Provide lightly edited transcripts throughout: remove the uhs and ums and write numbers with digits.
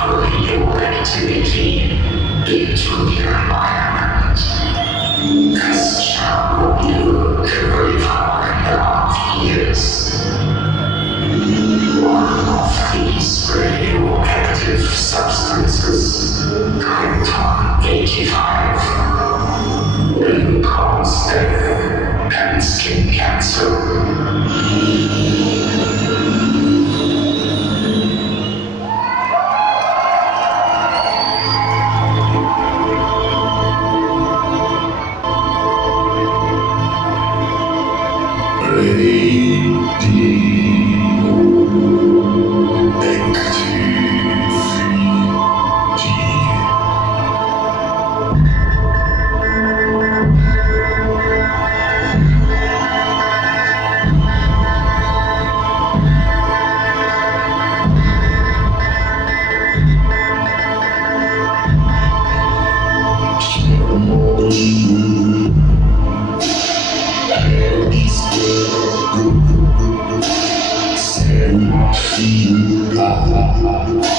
offer your activity into the environment. This shall go you to 35.5 years. One of these radioactive substances, Krypton 85, will cause death and skin cancer.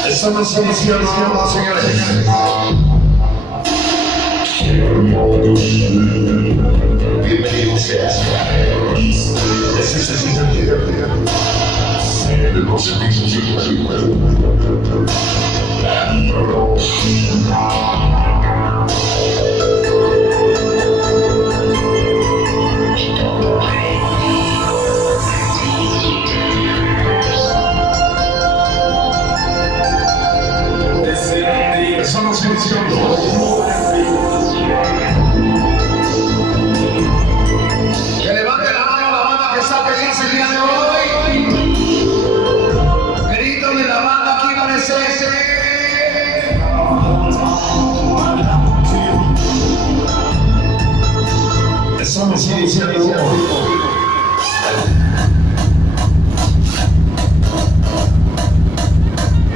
Estamos iniciando, señores. Bienvenidos seas. Es ese sitio de los servicios estamos iniciando. Que levante la mano la banda que está feliz el día de hoy. Grito de la banda aquí parece. Estamos iniciando.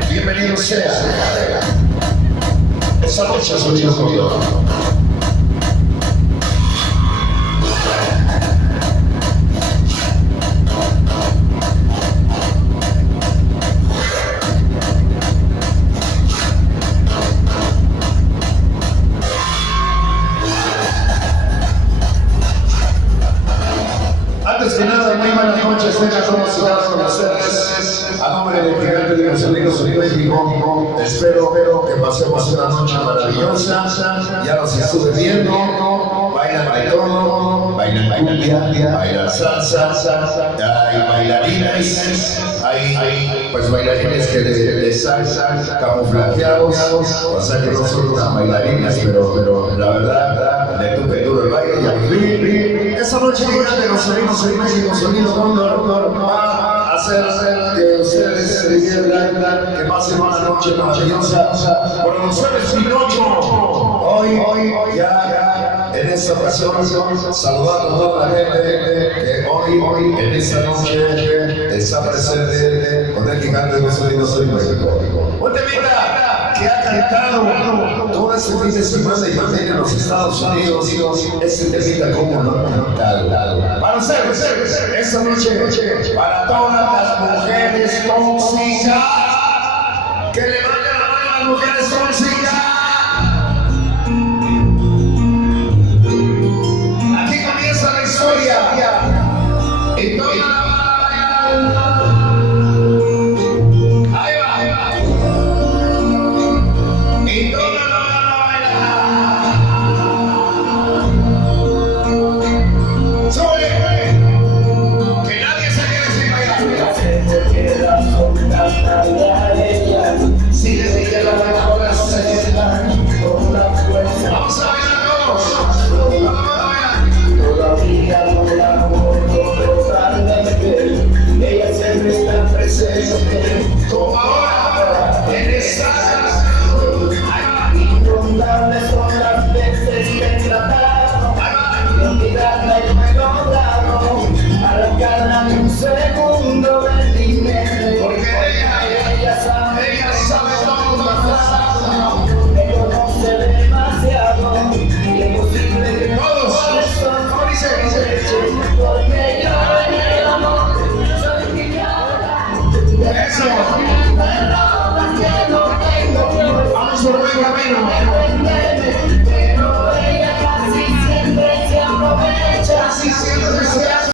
Bienvenido sea. Esa noche soy yo. Antes que nada, muy buenas noches, tengan como ciudad con ustedes. A nombre del gigante de los amigos de México, espero que pasemos una noche maravillosa. Ya los estuve viendo, bailan reggaetón, bailan cumbia, bailan salsa, hay bailarines, hay pues bailarines que están camuflajeados, o sea que no son unas bailarinas, pero la verdad, de tu duro el baile y al esa noche gigante los amigos de México, Sonido Cóndor, va a hacer que ustedes se diviertan, que pasen una noche maravillosa. Por ustedes, Pinocho, hoy ya en esta ocasión, saludando a toda la gente que hoy en esta noche está presente con el gigante de los sonidos de México. Un temita que ha cantado todo este fin de semana y también en los Estados Unidos, este temita como no tal. Para ustedes, esta noche, para todas las mujeres tóxicas, que levanten la mano a las mujeres tóxicas. Aquí comienza la historia. Y toda la banda bailando. Ahí va. Y toda la banda bailando. Sube. Que nadie se quede sin bailar. Sigue la mejor. Vamos a bailar todos. Vamos a bailar. Todavía no la conozco totalmente, ella siempre está presente, Como ahora, en esta incontables son las veces que he tratado de olvidarla y no he logrado arrancarla ni un segundo del dinero, porque ella sabe todo tu pasado. me conoce demasiado y es posible que Todos, ¿cómo dice? porque yo en el amor soy idiota. Eso. Que no tengo bueno.